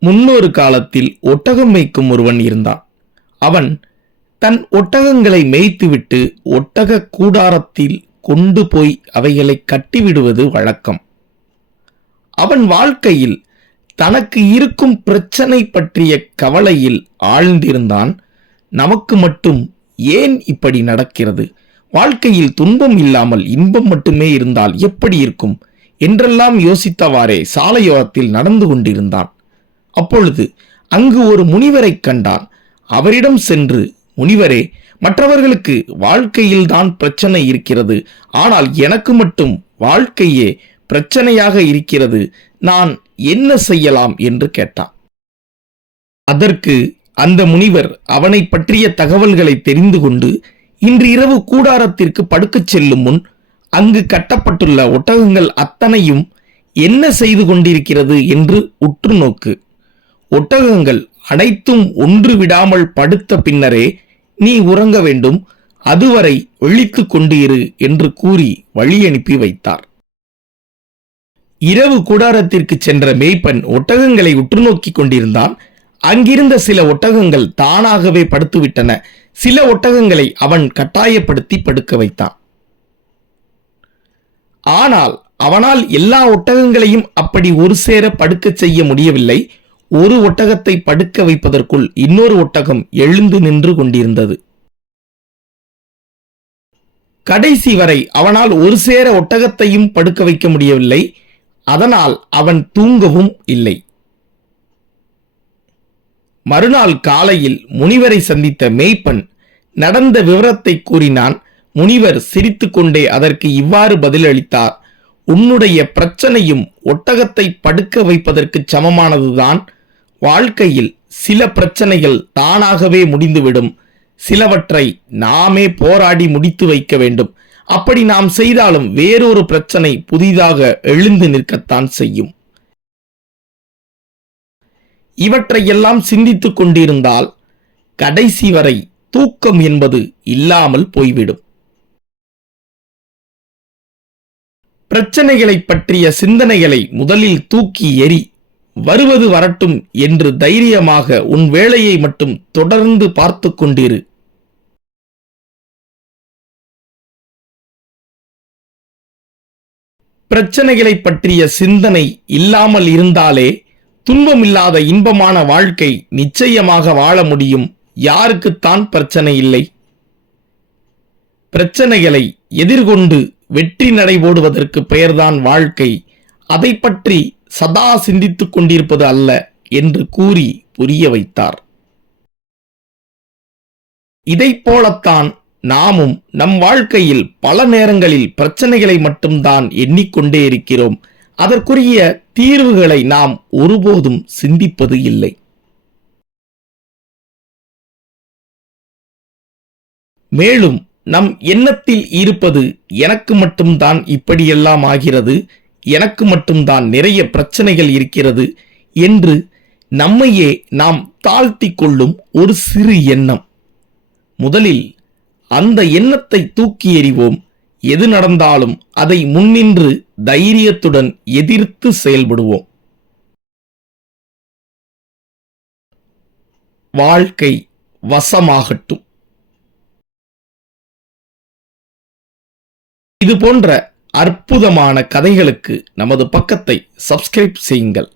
முன்னொரு காலத்தில் ஒட்டகம் மேய்க்கும் ஒருவன் இருந்தான். அவன் தன் ஒட்டகங்களை மேய்த்துவிட்டு ஒட்டக கூடாரத்தில் கொண்டு போய் அவைகளை கட்டிவிடுவது வழக்கம். அவன் வாழ்க்கையில் தனக்கு இருக்கும் பிரச்சனை பற்றிய கவலையில் ஆழ்ந்திருந்தான். நமக்கு மட்டும் ஏன் இப்படி நடக்கிறது? வாழ்க்கையில் துன்பம் இல்லாமல் இன்பம் மட்டுமே இருந்தால் எப்படி இருக்கும்? என்றெல்லாம் யோசித்தவாறே சாலையோரத்தில் நடந்து கொண்டிருந்தான். அப்பொழுது அங்கு ஒரு முனிவரைக் கண்டான். அவரிடம் சென்று முனிவரே மற்றவர்களுக்கு வாழ்க்கையில்தான் பிரச்சனை இருக்கிறது. ஆனால் எனக்கு மட்டும் வாழ்க்கையே பிரச்சனையாக இருக்கிறது. நான் என்ன செய்யலாம்? என்று கேட்டான். அதற்கு அந்த முனிவர் அவனை பற்றிய தகவல்களை தெரிந்து கொண்டு இன்று இரவு கூடாரத்திற்கு படுக்கச் செல்லும் முன் அங்கு கட்டப்பட்டுள்ள ஒட்டகங்கள் அத்தனையும் என்ன செய்து கொண்டிருக்கிறது? என்று உற்று நோக்கு ஒட்டகங்கள் அனைத்தும் ஒன்று விடாமல் படுத்த பின்னரே நீ உறங்க வேண்டும் அதுவரை விழித்துக் கொண்டு இரு என்று கூறி வழி அனுப்பி வைத்தார். இரவு கூடாரத்திற்கு சென்ற மேய்ப்பன் ஒட்டகங்களை உற்று நோக்கிக் கொண்டிருந்தான். அங்கிருந்த சில ஒட்டகங்கள் தானாகவே படுத்துவிட்டன. சில ஒட்டகங்களை அவன் கட்டாயப்படுத்தி படுக்க வைத்தான். ஆனால் அவனால் எல்லா ஒட்டகங்களையும் அப்படி ஒரு சேர படுக்கச் செய்ய முடியவில்லை. ஒரு ஒட்டகத்தை படுக்க வைப்பதற்குள் இன்னொரு ஒட்டகம் எழுந்து நின்று கொண்டிருந்தது. கடைசி வரை அவனால் ஒரு சேர ஒட்டகத்தையும் படுக்க வைக்க முடியவில்லை. அதனால் அவன் தூங்கவும் இல்லை. மறுநாள் காலையில் முனிவரை சந்தித்த மேய்ப்பன் நடந்த விவரத்தை கூறினான் முனிவர் சிரித்துக்கொண்டே அதற்கு இவ்வாறு பதிலளித்தார். உன்னுடைய பிரச்சனையும் ஒட்டகத்தை படுக்க வைப்பதற்கு சமமானதுதான். வாழ்க்கையில் சில பிரச்சனைகள் தானாகவே முடிந்துவிடும். சிலவற்றை நாமே போராடி முடித்து வைக்க வேண்டும். அப்படி நாம் செய்தாலும் வேறொரு பிரச்சனை புதிதாக எழுந்து நிற்கத்தான் செய்யும். இவற்றையெல்லாம் சிந்தித்துக் கொண்டிருந்தால் கடைசி வரை தூக்கம் என்பது இல்லாமல் போய்விடும். பிரச்சனைகளை பற்றிய சிந்தனைகளை முதலில் தூக்கி எறி வருவது வரட்டும் என்று தைரியமாக உன் வேலையை மட்டும் தொடர்ந்து பார்த்து கொண்டிரு. பிரச்சனைகளைப் பற்றிய சிந்தனை இல்லாமல் இருந்தாலே துன்பமில்லாத இன்பமான வாழ்க்கை நிச்சயமாக வாழ முடியும். யாருக்குத்தான் பிரச்சனை இல்லை? பிரச்சனைகளை எதிர்கொண்டு வெற்றி நடைபோடுவதற்கு பெயர்தான் வாழ்க்கை. அதை பற்றி சதா சிந்தித்துக் கொண்டிருப்பது அல்ல என்று கூறி புரிய வைத்தார். இதைப் போலத்தான் நாமும் நம் வாழ்க்கையில் பல நேரங்களில் பிரச்சனைகளை மட்டும்தான் எண்ணிக்கொண்டே இருக்கிறோம். அதற்குரிய தீர்வுகளை நாம் ஒருபோதும் சிந்திப்பது இல்லை. மேலும் நம் எண்ணத்தில் இருப்பது எனக்கு மட்டும்தான் இப்படியெல்லாம் ஆகிறது. எனக்கு மட்டும்தான் நிறைய பிரச்சனைகள் இருக்கிறது என்று நம்மையே நாம் தாழ்த்தி கொள்ளும் ஒரு சிறு எண்ணம். முதலில் அந்த எண்ணத்தை தூக்கி எறிவோம். எது நடந்தாலும் அதை முன்னின்று தைரியத்துடன் எதிர்த்து செயல்படுவோம். வாழ்க்கை வசமாகட்டும். இது போன்ற அற்புதமான கதைகளுக்கு நமது பக்கத்தை சப்ஸ்கிரைப் செய்யுங்கள்.